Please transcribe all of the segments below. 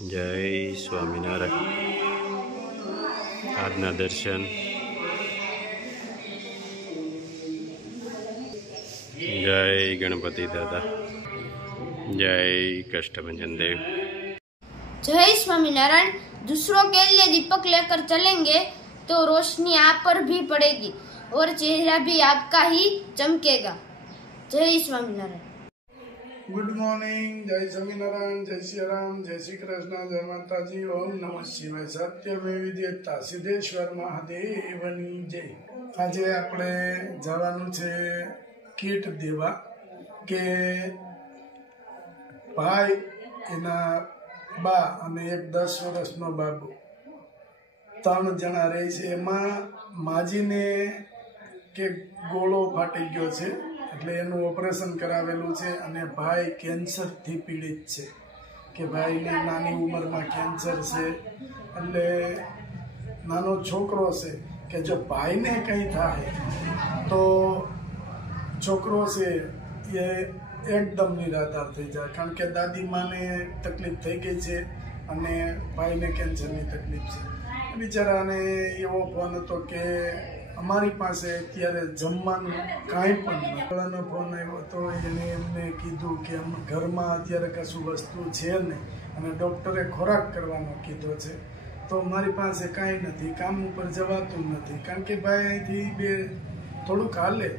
જય સ્વામિનારાયણ। આજના દર્શન જય गणपति दादा, जय कष्टभंजन देव। जय स्वामीनारायण। दूसरों के लिए दीपक लेकर चलेंगे तो रोशनी आप पर भी पड़ेगी और चेहरा भी आपका ही चमकेगा। जय स्वामीनारायण। Good morning. जय स्वामीनारायण, जय श्री राम, जय श्री कृष्ण, जय माता जी। ओम नमः शिवाय। सत्यमेव जयते सिद्धेश्वर महादेवनी जय। આજે આપણે જવાનું છે કીટ દેવા કે ભાઈ એના બા અને એક 10 વર્ષનો બાબુ 3 જણા રહે છે। એમાં માજીને કે ગોળો ફાટી ગયો છે એટલે એનું ઓપરેશન કરાવેલું છે અને ભાઈ કેન્સરથી પીડિત છે કે ભાઈને નાની ઉંમરમાં કેન્સર છે એટલે નાનો છોકરો છે કે જો ભાઈને કંઈ થાય તો છોકરો છે એ એકદમ નિરાધાર થઈ જાય, કારણ કે દાદી માને તકલીફ થઈ ગઈ છે અને ભાઈને કેન્સરની તકલીફ છે। બિચારાને એવો ફોન હતો કે અમારી પાસે અત્યારે જમવાનું કાંઈ પણ નથી। ફોન આવ્યો તો એને એમને કીધું કે ઘરમાં અત્યારે કશું વસ્તુ છે નહીં અને ડૉક્ટરે ખોરાક કરવાનો કીધો છે, તો મારી પાસે કાંઈ નથી, કામ ઉપર જવાતું નથી, કારણ કે ભાઈ અહીંથી થોડુંક હાલે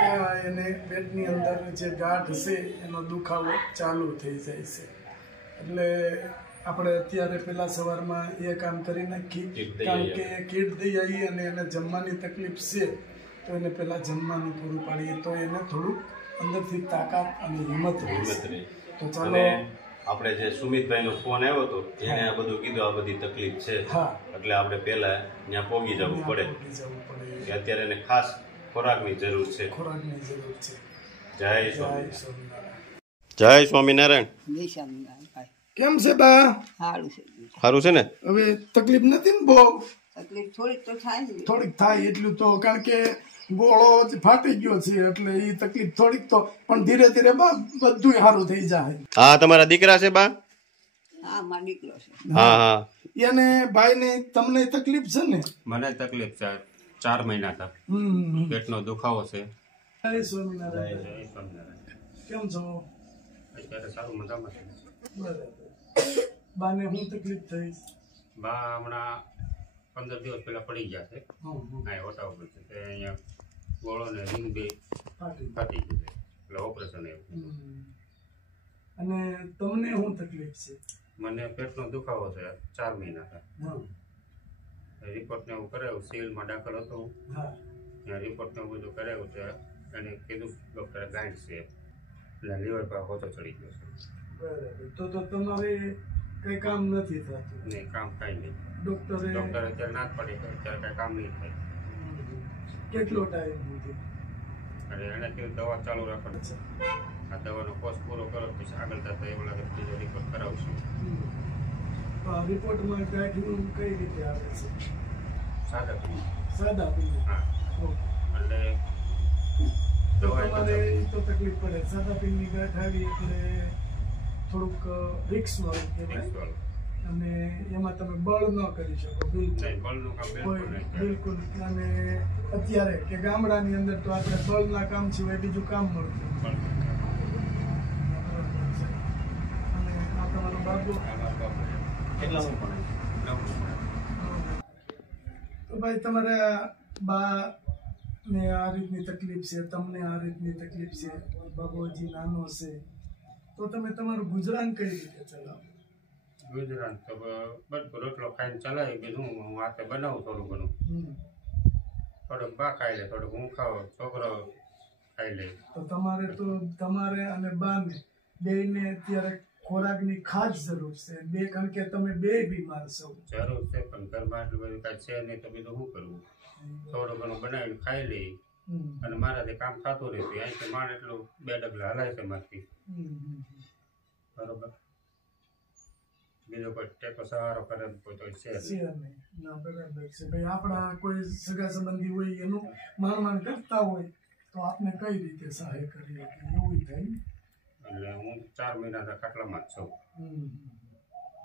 ત્યાં એને પેટની અંદર જે ગાંઠ છે એનો દુખાવો ચાલુ થઈ જાય છે। એટલે આપણે અત્યારે પેલા સવારમાં એ કામ કરી નાખી, કારણ કે કીટ દઈ આવીએ અને એને જમવાની તકલીફ છે તો એને પેલા જમવાનું પૂરું પાડીએ તો એને થોડુંક અંદરથી તાકાત અને હિંમત રહે। તો ચાલો આપણે જે સુમિતભાઈનો ફોન આવ્યો હતો એને આ બધું કીધું, આ બધી તકલીફ છે, એટલે આપણે પહેલા ત્યાં પહોંચી જવું પડે કે અત્યારે એને ખાસ ખોરાકની જરૂર છે। જય સ્વામિનારાયણ। જય સ્વામિનારાયણ। જય સ્વામિનારાયણ। કેમ છે બા? સારું છે, સારું છે ને? હવે તકલીફ નથી ને બહુ? તકલીફ થોડીક તો થાય ને, થોડીક થાય એટલું તો, કારણ કે ગોળો ફાટી ગયો છે એટલે એ તકલીફ થોડીક તો, પણ ધીરે ધીરે બધું સારું થઈ જાય। હા, તમારા દીકરા છે બા? હા, મારો દીકરો છે। હા હા। એને ભાઈને તમને તકલીફ છે ને? મને તકલીફ છે, 4 મહિના થા પેટનો દુખાવો છે। જય સ્વામિનારાયણ। જય સ્વામિનારાયણ। કેમ છો? અત્યારે સારું મજામાં છે। બરાબર। બાને શું તકલીફ થઈ? બા હમણાં 15 દિવસ પહેલા પડી ગયા છે, હા ઓટા ઉપર છે, અહીંયા ગોળો ને રિંગ બે ફાટી ગયું છે એટલે ઓપરેશન આવ્યું। અને તમને શું તકલીફ છે? મને પેટનો દુખાવો છે, 4 મહિના થા રિપોર્ટ ને એવું કરાવ્યું, સિવિલમાં દાખલ હતો ત્યાં રિપોર્ટ ને બધું કરાવ્યું છે, એને કીધું ડૉક્ટરે ગાંઠ છે એટલે લીવર પર હોતો ચડી ગયો છે। બરાબર। તો તમારે કઈ કામ નથી થતું? નહીં, કામ કાંઈ નહીં। ડોક્ટરે અત્યારે ના જ પડી કે અત્યારે કાંઈ કામ નહીં થાય। કેટલો ટાઈમ સુધી? અને એને કીધું દવા ચાલુ રાખવાની છે, આ દવાનો કોર્સ પૂરો કરો પછી આગળ જતા એવું લાગે બીજો રિપોર્ટ કરાવશું। તો આ રિપોર્ટમાં ગાંઠનું કઈ રીતે આવે છે? સાદા પીવું। સાદા પીવું? હા, એટલે તમારે તો તકલીફ પડે, સાદા પીની ગાંઠ આવી એટલે થોડુંક રિક્સ વાળું કહેવાય અને એમાં તમે બળ ન કરી શકો બિલકુલ। અને અત્યારે કે ગામડાની અંદર તો આપણે બળના કામ સિવાય બીજું કામ મળતું અને આ તમારો બાબુ તો ભાઈ તમારે બા ને આ રીતની તકલીફ છે, તમને આ રીતની તકલીફ છે, બાબુ હજી નાનો છે, તો તમે તમારું ગુજરાન કઈ રીતે ચલાવો? ગુજરાન તો બધું રોટલો ખાઈને ચલાવી, બીજું હું હાથે બનાવું થોડું ઘણું, થોડુંક બા ખાઈ લે, થોડુંક હું ખાઉં, છોકરો ખાઈ લે। તો તમારે અને બાને બેયને અત્યારે ખોરાકની ખાસ જરૂર છે, કારણ કે તમે બે બીમાર છો। જરૂર છે પણ ઘરમાં એટલું બધું કાંઈ છે નહીં તો બીજું શું કરવું, થોડું ઘણું બનાવીને ખાઈ લઈ અને મારાથી કામ થતું રહેતું, અહીંથી માણ એટલું 2 ડગલા હલાય છે મારથી, બરોબર, બીજો કોઈ ટેકો સહારો કરે કોઈ તો છે નહીં। ના, બરાબર છે ભાઈ। આપણા કોઈ સગા સંબંધી હોય એનું માણ કરતા હોય તો આપણે કઈ રીતે સહાય કરીએ એવું થાય। એટલે હું 4 મહિના ખાટલામાં જ છું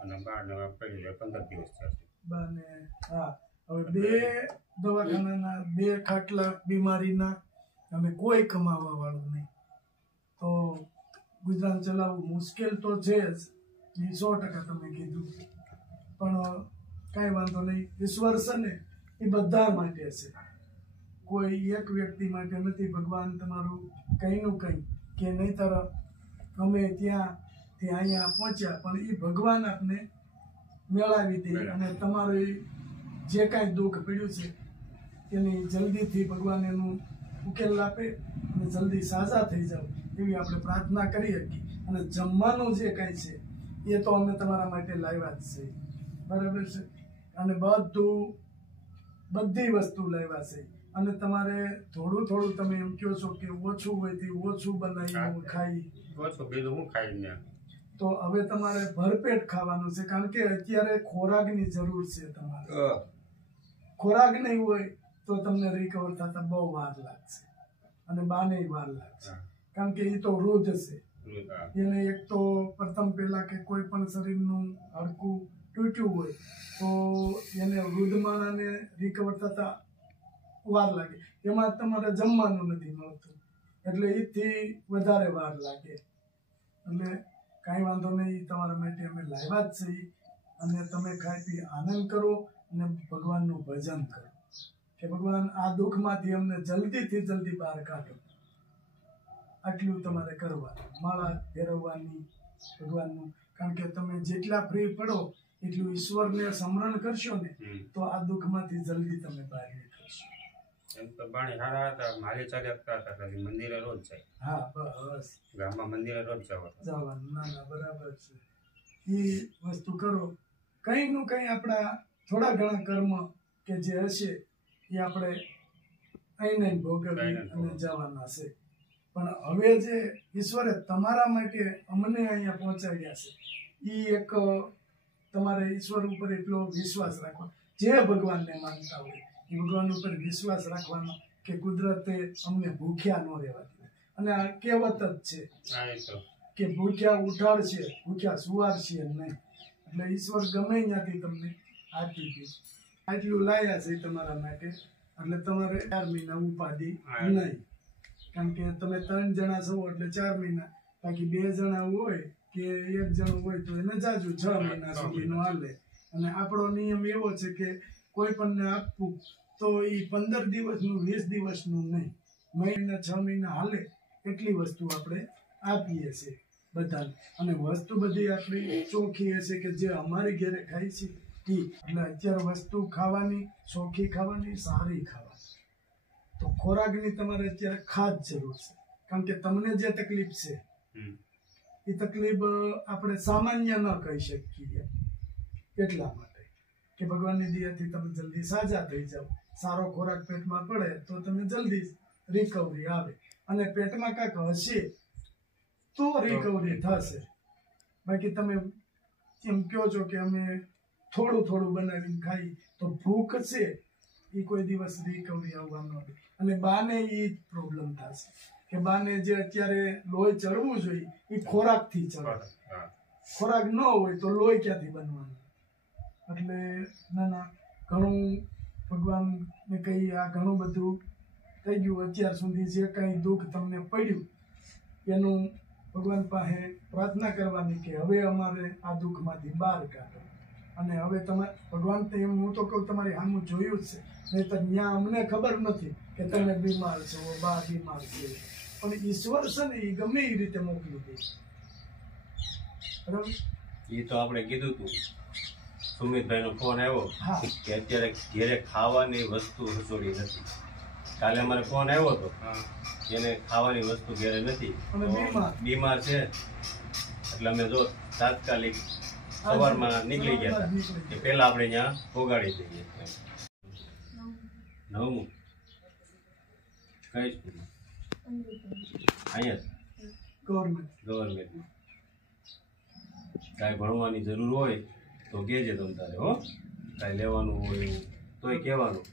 અને અને બાને પડી જાય 15 દિવસ થયા છે. બાને હા હવે 2 દવાખાનાના 2 ખાટલા બીમારીના અને કોઈ કમાવા વાળું નહીં, તો ગુજરાન ચલાવવું મુશ્કેલ તો છે જ, એ 100% તમે કીધું. પણ કાંઈ વાંધો નહીં, ઈશ્વર છે ને એ બધા માટે છે, કોઈ એક વ્યક્તિ માટે નથી. ભગવાન તમારું કંઈનું કંઈ કે નહીંતર અમે ત્યાંથી અહીંયા પહોંચ્યા, પણ એ ભગવાન આપને મેળાવી દે અને તમારું જે કાંઈ દુઃખ પડ્યું છે એની જલ્દીથી ભગવાન એનું ઉકેલ આપે અને જલ્દી સાજા થઈ જાવ એવી આપણે પ્રાર્થના કરી શકીએ. અને જમવાનું જે કાંઈ છે એ તો અમે તમારા માટે લાવ્યા જ છે, બરાબર છે. અને બધી વસ્તુ લાવ્યા છે. અને તમારે થોડું થોડું તમે એમ કહો છો કે ઓછું હોય તે ઓછું બનાવી ખાઈ, ઓછું બીજું હું ખાઈને, તો હવે તમારે ભરપેટ ખાવાનું છે, કારણ કે અત્યારે ખોરાકની જરૂર છે. તમારે ખોરાક નહીં હોય તો તમને રિકવર થતા બહુ વાર લાગશે અને બાને વાર લાગશે, કારણ કે એ તો વૃદ્ધ છે. એને એક તો પ્રથમ પહેલા કે કોઈ પણ શરીરનું હાડકું તૂટ્યું હોય તો એને વૃદ્ધ માણસને રિકવર થતા વાર લાગે. એમાં તમારે જમવાનું નથી મળતું એટલે એથી વધારે વાર લાગે. એટલે કાંઈ વાંધો નહીં, તમારા માટે અમે લાવ્યા જ છીએ. અને તમે ખાઈ પી આનંદ કરો અને ભગવાનનું ભજન કરો કે ભગવાન આ દુઃખમાંથી અમને જલ્દીથી જલ્દી બહાર કાઢો. આટલું તમારે કરવાનું, માળા ફેરવવાની ભગવાનનું, કારણ કે તમે જેટલા ફ્રી પડો એટલું ઈશ્વરને સ્મરણ કરશો ને તો આ દુઃખમાંથી જલ્દી તમે બહાર નીકળશો. એમ તો બાણી સારા હતા, માલી ચાલ્યા કરતા હતા, મંદિરે રોજ જાય. હા બસ, ગામમાં મંદિરે રોજ જવાનું. ના ના બરાબર છે, એ વસ્તુ કરો. કંઈનું કંઈ આપણા થોડા ઘણા કર્મ કે જે હશે એ આપણે અહીં ભોગવી અને જવાના છે. પણ હવે જે ઈશ્વરે તમારા માટે અમને અહીંયા પહોંચાડ્યા છે એ એક તમારે ઈશ્વર ઉપર એટલો વિશ્વાસ રાખવાનો. જે ભગવાનને માનતા હોય એ ભગવાન ઉપર વિશ્વાસ રાખવાનો કે કુદરતે અમને ભૂખ્યા ન રહેવા દે. અને આ કહેવત જ છે કે ભૂખ્યા ઉઠાડશે, ભૂખ્યા સુવાડશે નહીં. એટલે ઈશ્વર ગમે ત્યાંથી તમને આપી દે. આટલું લાયા છે તમારા માટે, એટલે તમારે 4 મહિના ઉપાધિ નહીં, કારણ કે તમે 3 જણા છો એટલે 4 મહિના, બાકી 2 જણા હોય કે 1 જણું હોય તો એને જાજુ 6 મહિના સુધીનો હાલે. અને આપણો નિયમ એવો છે કે કોઈ પણને આપવું તો એ 15 દિવસનું 20 દિવસનું નહીં, મહિના 6 મહિના હાલે એટલી વસ્તુ આપણે આપીએ છીએ બધાને. અને વસ્તુ બધી આપણી ચોખ્ખી હશે કે જે અમારી ઘરે ખાઈ છે એ. એટલે અત્યારે વસ્તુ ખાવાની, ચોખ્ખી ખાવાની, સારી ખાવાની. તો ખોરાકની તમારે અત્યારે ખાસ જરૂર છે, કારણ કે તમને જે તકલીફ છે એ તકલીફ આપણે સામાન્ય ન કહી શકીએ. એટલા માટે કે ભગવાનની દયાથી તમે જલ્દી સાજા થઈ જાઓ. સારો ખોરાક પેટમાં પડે તો તમે જલ્દી રિકવરી આવે. અને પેટમાં કાંઈક હશે તો રિકવરી થશે. બાકી તમે એમ કહો છો કે અમે થોડું થોડું બનાવીને ખાઈ તો ભૂખ છે એ કોઈ દિવસ રિકવરી આવવાનો નથી. અને બાને એ જ પ્રોબ્લેમ થશે કે બાને જે અત્યારે લોહી ચડવું જોઈએ એ ખોરાકથી ચડે. ખોરાક ન હોય તો લોહી ક્યાંથી બનવાનું. એટલે ના ઘણું ભગવાનને કહી આ ઘણું બધું થઈ ગયું. અત્યાર સુધી જે કાંઈ દુઃખ તમને પડ્યું એનું ભગવાન પાસે પ્રાર્થના કરવાની કે હવે અમારે આ દુઃખમાંથી બહાર કાઢો. અને હવે તમારે ભગવાન તો એમ, હું તો કહું તમારી સામું જોયું જ છે, નહીં તો ત્યાં અમને ખબર નથી કે તમે બીમાર છો, બા બીમાર છે, પણ ઈશ્વર છે ને એ ગમે એ રીતે મોકલી દે. બરાબર, એ તો આપણે કીધું હતું. સુમિતભાઈ નો ફોન આવ્યો કે અત્યારે ઘેરે ખાવાની વસ્તુ રસોડી નથી. કાલે અમારે ફોન આવ્યો હતો, એને ખાવાની વસ્તુ ઘેરે નથી, બીમાર છે. એટલે અમે જો તાત્કાલિક સવારમાં નીકળી ગયા હતા કે પેલા આપણે ત્યાં પોગાડી દઈએ. 9મું કઈ સ્કૂલમાં? અહીંયા ગવર્મેન્ટમાં. કાંઈ ભણવાની જરૂર હોય તો કહેજે તમ તારે. હો, કાંઈ લેવાનું હોય તોય કહેવાનું.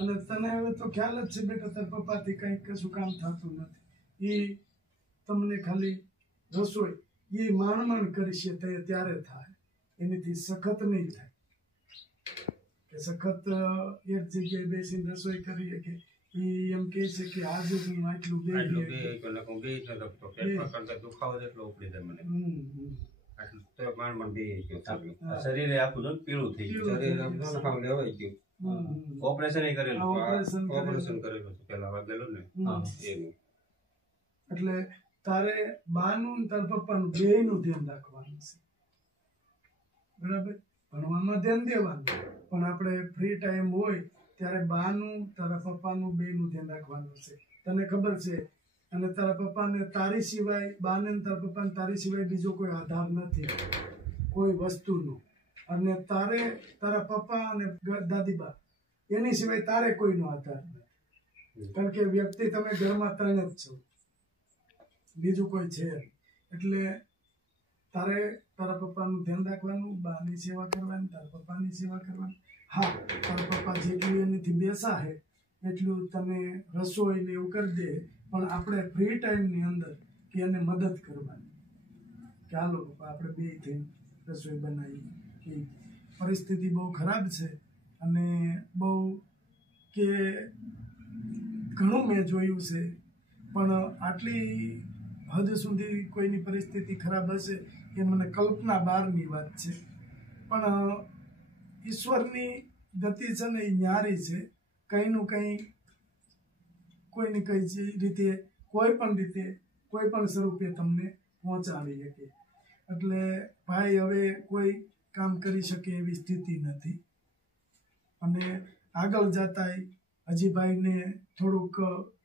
અને તને હવે તો ખ્યાલ જ છે બેટા, તાર પપ્પાથી કંઈક કશું કામ થતું નથી. એ તમને ખાલી રસોઈ એ માણ કરશે ત્યારે થાય, એનાથી સખત નહીં થાય કે સખત એક જગ્યાએ બેસીને રસોઈ કરીએ કે એમ કે છે કે આજે હું આટલું બે દુખાવો જેટલો ઉપડી જાય મને શરીરે આખું જો પીળું થઈ ગયું, લેવાઈ ગયું. ઓપરેશન કરેલું, ઓપરેશન કરેલું છે પેલા વાગેલું ને એનું. એટલે તારે બાનું તાર પપ્પાનું બેયનું ધ્યાન રાખવાનું છે, બરાબર. ભણવામાં ધ્યાન દેવાનું, પણ આપણે ફ્રી ટાઈમ હોય ત્યારે બાનું તારા પપ્પાનું બેયનું ધ્યાન રાખવાનું છે. તને ખબર છે, અને તારા પપ્પાને તારી સિવાય, બાને તારા પપ્પાને તારી સિવાય બીજો કોઈ આધાર નથી કોઈ વસ્તુનો. અને તારે તારા પપ્પા અને દાદીબા એની સિવાય તારે કોઈનો આધાર નથી, કારણ કે વ્યક્તિ તમે ઘરમાં ત્રણ જ છો, બીજું કોઈ છે. એટલે તારે તારા પપ્પાનું ધ્યાન રાખવાનું, બાની સેવા કરવાની, તારા પપ્પાની સેવા કરવાની. હા, તારા પપ્પા જેટલું એનાથી બેસા હે એટલું તને રસોઈ ને એવું કરી દે, પણ આપણે ફ્રી ટાઈમની અંદર કે એને મદદ કરવાની કે હાલો પપ્પા આપણે બે થઈને રસોઈ બનાવી. કે પરિસ્થિતિ બહુ ખરાબ છે અને બહુ કે ઘણું મેં જોયું છે, પણ આટલી હદ સુધી કોઈની પરિસ્થિતિ ખરાબ હશે એ મને કલ્પના બહારની વાત છે. પણ ઈશ્વરની ગતિ છે ને એ ન્યારી છે, કંઈનું કંઈ કોઈને કઈ રીતે કોઈ પણ રીતે કોઈ પણ સ્વરૂપે તમને પહોંચાડી શકે. એટલે ભાઈ હવે કોઈ કામ કરી શકે એવી સ્થિતિ નથી, અને આગળ જતાય હજી ભાઈને થોડુંક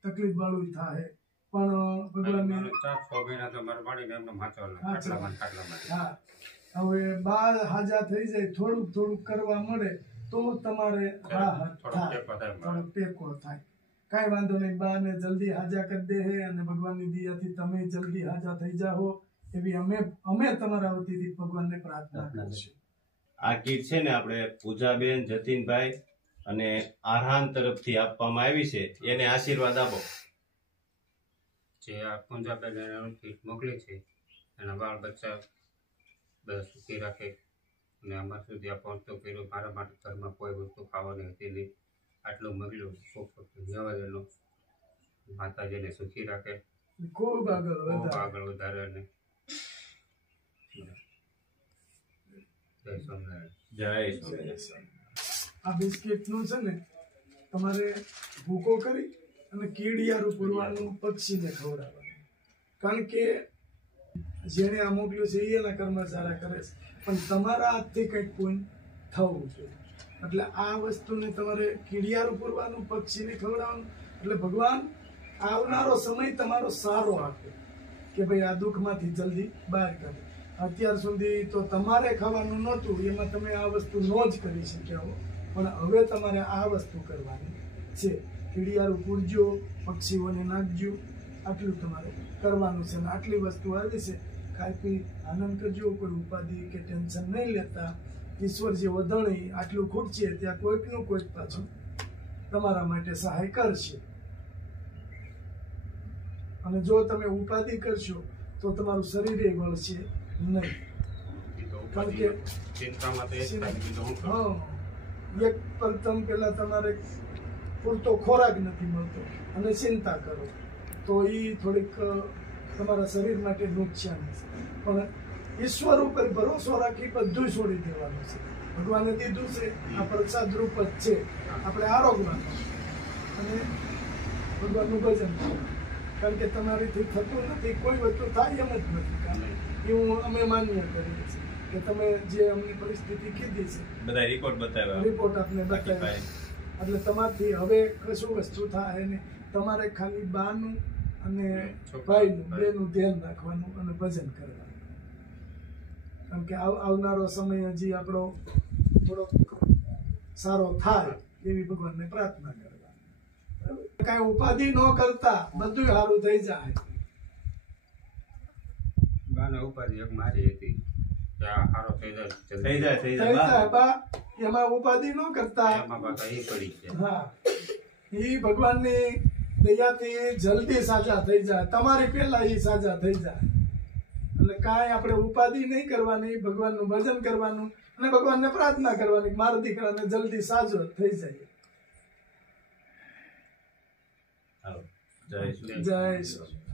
તકલીફ વાળું થાય, પણ ભગવાનને હા હવે બા હાજા થઈ જાય, થોડુંક થોડુંક કરવા મળે તો તમારે રાહત થાય, થોડોક ટેકો થાય. કાંઈ વાંધો નહીં, બા ને જલ્દી હાજા કરી દે હે, અને ભગવાનની દયાથી તમે જલ્દી હાજા થઈ જાઓ એવી અમે તમારા વતીથી ભગવાનને પ્રાર્થના કરીશું. આ કીટ છે ને આપણે પૂજાબેન, જતીનભાઈ અને આરહાન તરફથી આપવામાં આવી છે, એને આશીર્વાદ આપો. જે આ પૂજાબેન કીટ મોકલી છે એના બાળ બચ્ચા બધા સુખી રાખે, અને અમારા સુધી આ પહોંચતો કર્યો. મારા માટે ઘરમાં કોઈ વસ્તુ ખાવાની હતી નહીં, આટલું મળ્યું જવાનું. માતાજીને સુખી રાખે, ખૂબ આગળ વધારે. અને જય સ્વામિનારાયણ. જય સ્વામિનારાયણ. આ બિસ્કિટનું છે ને તમારે ભૂકો કરી અને કીડિયારું પૂરવાનું, પક્ષીને ખવડાવવાનું, કારણ કે જેને આ મોકલ્યું છે એના કર્મ સારા કરે છે, પણ તમારા હાથથી કંઈક પૂન થવું જોઈએ. એટલે આ વસ્તુને તમારે કીડિયારું પૂરવાનું, પક્ષીને ખવડાવવાનું, એટલે ભગવાન આવનારો સમય તમારો સારો આપે કે ભાઈ આ દુઃખમાંથી જલ્દી બહાર કાઢે. અત્યાર સુધી તો તમારે ખાવાનું નહોતું, એમાં તમે આ વસ્તુ ન જ કરી શક્યા હો, પણ હવે તમારે આ વસ્તુ કરવાની છે. કીડિયારું પૂરજો, પક્ષીઓને નાખજો, આટલું તમારે કરવાનું છે. અને આટલી વસ્તુ આવી છે, ખાઈ પી આનંદ કરજો, કોઈ ઉપાધિ કે ટેન્શન નહીં લેતા. ઈશ્વર જે વધણી આટલું ખૂટશે ત્યાં કોઈકનું કોઈક પાછું તમારા માટે સહાય કરશે. અને જો તમે ઉપાધિ કરશો તો તમારું શરીરે વળશે નહીં, કારણ કે હા, એક પ્રથમ પેલા તમારે પૂરતો ખોરાક નથી મળતો અને ચિંતા કરો તો એ થોડીક તમારા શરીર માટે નુકસાન છે. પણ ઈશ્વર ઉપર ભરોસો રાખી બધું છોડી દેવાનું છે. ભગવાને દીધું છે, આ પ્રસાદ રૂપ જ છે, આપણે આરોગવાનું અને ભગવાનનું ભજન કરવાનું, કારણ કે તમારીથી થતું નથી, કોઈ વસ્તુ થાય એમ જ નથી. એવું અમે માન્ય કરીએ છીએ કે તમે જે અમને પરિસ્થિતિ કીધી છે બધા રિપોર્ટ આપને બતાવ્યા, એટલે તમારથી હવે કશું વસ્તુ થાય ને તમારે ખાલી બાનું અને ભાઈનું બેનું ધ્યાન રાખવાનું અને ભજન કરવાનું, કારણ કે આવનારો સમય હજી આપણો થોડો સારો થાય એવી ભગવાનને પ્રાર્થના કરવાની. કઈ ઉપાધિ ન કરતા બધું સારું થઈ જાય. બાને ઉપાધિ એક મારી હતી, સારો થઈ જાય બા, એમાં ઉપાધિ ન કરતા. હા, એ ભગવાનની દયાથી જલ્દી સાજા થઈ જાય, તમારી પહેલા એ સાજા થઈ જાય. એટલે કાંઈ આપણે ઉપાધિ નહીં કરવાની, ભગવાનનું ભજન કરવાનું અને ભગવાનને પ્રાર્થના કરવાની મારા દીકરાને જલ્દી સાજો થઈ જાય. જય શ્રી જય શ્રી